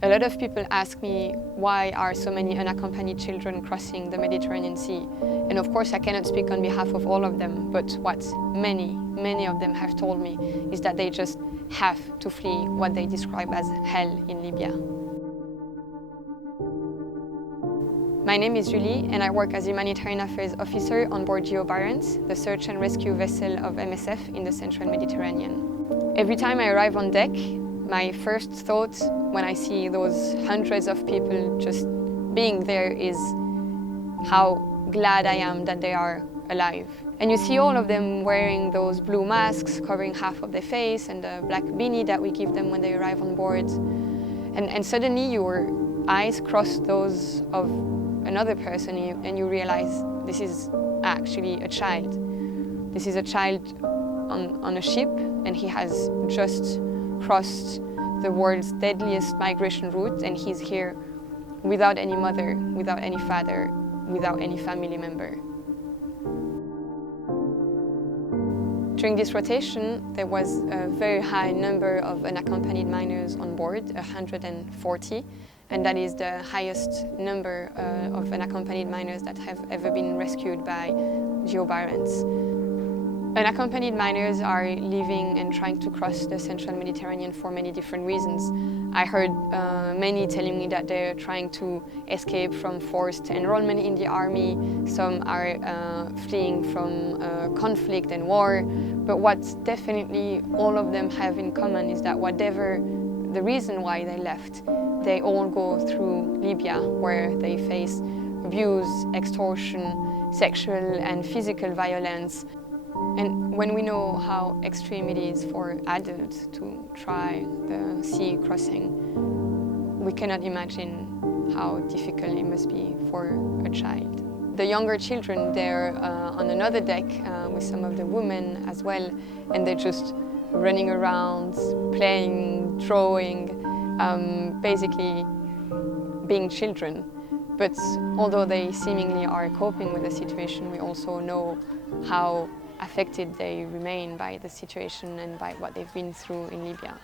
A lot of people ask me why are so many unaccompanied children crossing the Mediterranean Sea. And of course I cannot speak on behalf of all of them, but what many of them have told me is that they just have to flee what they describe as hell in Libya. My name is Julie and I work as Humanitarian Affairs Officer on board Geo Barents, the search and rescue vessel of MSF in the central Mediterranean. Every time I arrive on deck, my first thought when I see those hundreds of people just being there is how glad I am that they are alive. And you see all of them wearing those blue masks covering half of their face and the black beanie that we give them when they arrive on board. And suddenly your eyes cross those of another person and you realize this is actually a child. This is a child on a ship and he has just crossed the world's deadliest migration route and he's here without any mother, without any father, without any family member. During this rotation, there was a very high number of unaccompanied minors on board, 140, and that is the highest number of unaccompanied minors that have ever been rescued by Geo Barents. Unaccompanied minors are living and trying to cross the central Mediterranean for many different reasons. I heard many telling me that they're trying to escape from forced enrollment in the army. Some are fleeing from conflict and war. But what definitely all of them have in common is that whatever the reason why they left, they all go through Libya, where they face abuse, extortion, sexual and physical violence. And when we know how extreme it is for adults to try the sea crossing, we cannot imagine how difficult it must be for a child. The younger children, they're on another deck with some of the women as well, and they're just running around, playing, drawing, basically being children. But although they seemingly are coping with the situation, we also know how affected they remain by the situation and by what they've been through in Libya.